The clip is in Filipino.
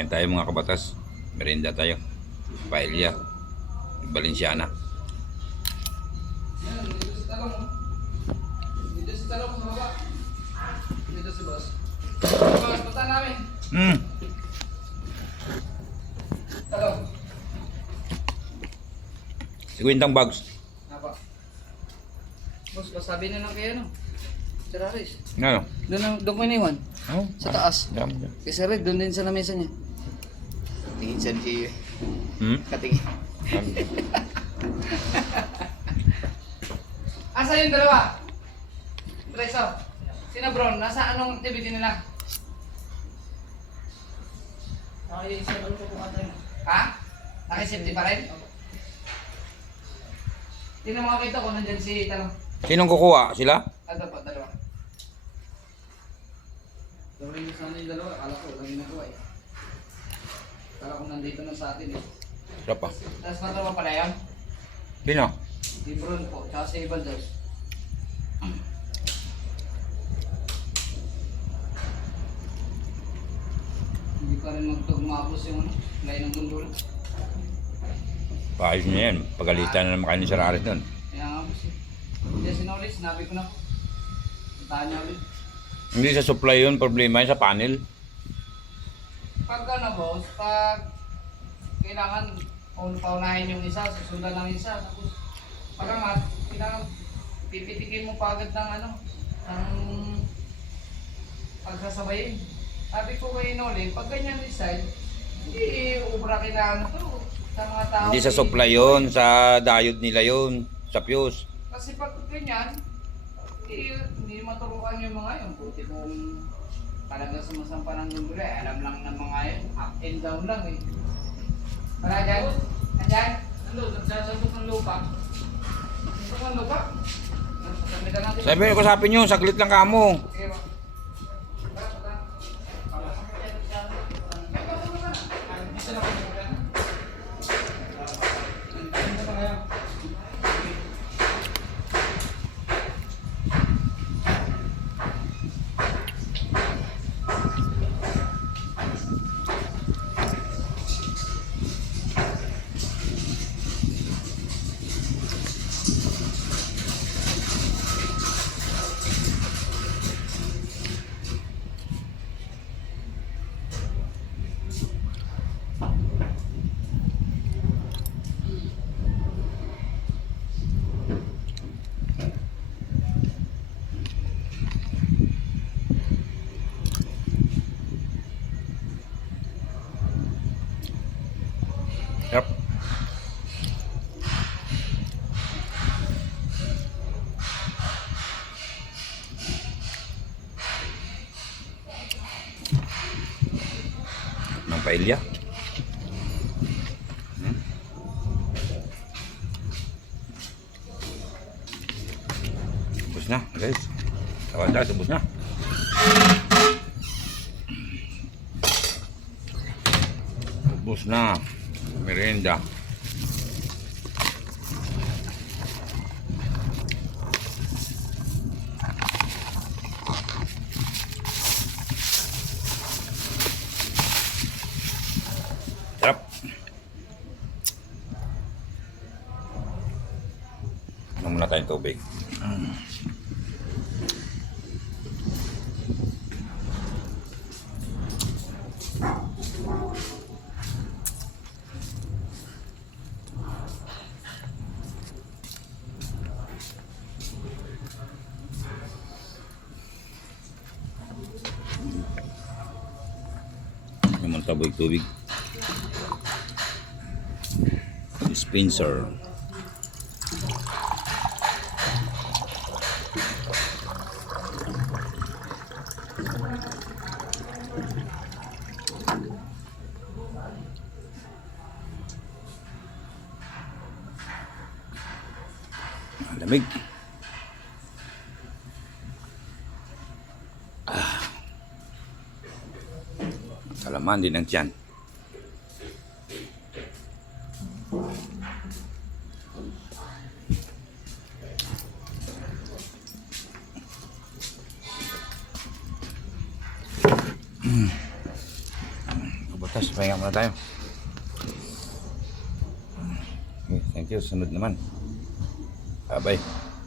Yan tayo mga kabatas. Merienda tayo. Paella. Valenciana. Yan, dito sa talong. Dito sa talong sa baba. Dito sa boss. Boss, punta namin. Talong. 50 bags. Apa? Boss, pasabi na lang kayo, no? Sir Aris. Ano? Doon ko iniwan. Oh, Sa taas. dami. Kay Sir Red, doon din sa lamesa niya. Tingin siya si... Katingin. Asa yung dalawa? Preso. Sina Bron? Nasa anong activity nila? Ha? Nakisafety pa rin? Tingnan mo kita kung nandyan si Talong. Sinong kukuha? Sila? Ano pa, dalawa? Gawin mo sana yung dalawa. Akala ko, walang ginagawa eh. Akala ko nandito na sa atin eh. Sila pa. Tapos natrawa pala yan? Sino? Si Bron po, tsaka si Ibaldos. Hindi pa rin magtugmapos yung ano, lain ng mundo lang. Paayos niya yan. Pagalitan na naman kayo ni Sir Aris doon. Kaya nga po siya. Hindi sinulit, sinabi ko na po. Puntahan niya ulit. Hindi sa supply yun. Problema yun sa panel. Pag ano boss, pag kailangan paunahin yung isa, susundan ng isa. Tapos pag angat, kailangan pipitikin mo pa agad ng ano, ng pagsasabayin. Sabi ko kay Noli, pag ganyan design, hindi ubra kailangan to sa mga tao. Hindi sa supply yun. Sa diode nila yun. Sa fuse. Kasi pag ganyan, hindi maturukan yung mga yun. Buti kung talaga sumasampa ng gulo alam lang ng mga yun, up and down lang eh. Wala dyan? Nandyan? Ano, nagsasabot ng lupa. Sasabot ng lupa? Gamitan natin. Sabi ko sa nyo, saglit lang kamo. Okay, ba? Yep. Ng paella. Ubus na, guys. Tawad, ubus na. Ubus na. Merienda. Sarap. Inom muna tayong tubig. Naman taboy tubig. Dispenser. Lamig. Kalaman din ang tiyan. kabatas, pahinga muna tayo. Okay, thank you. Sunod naman. Bye-bye.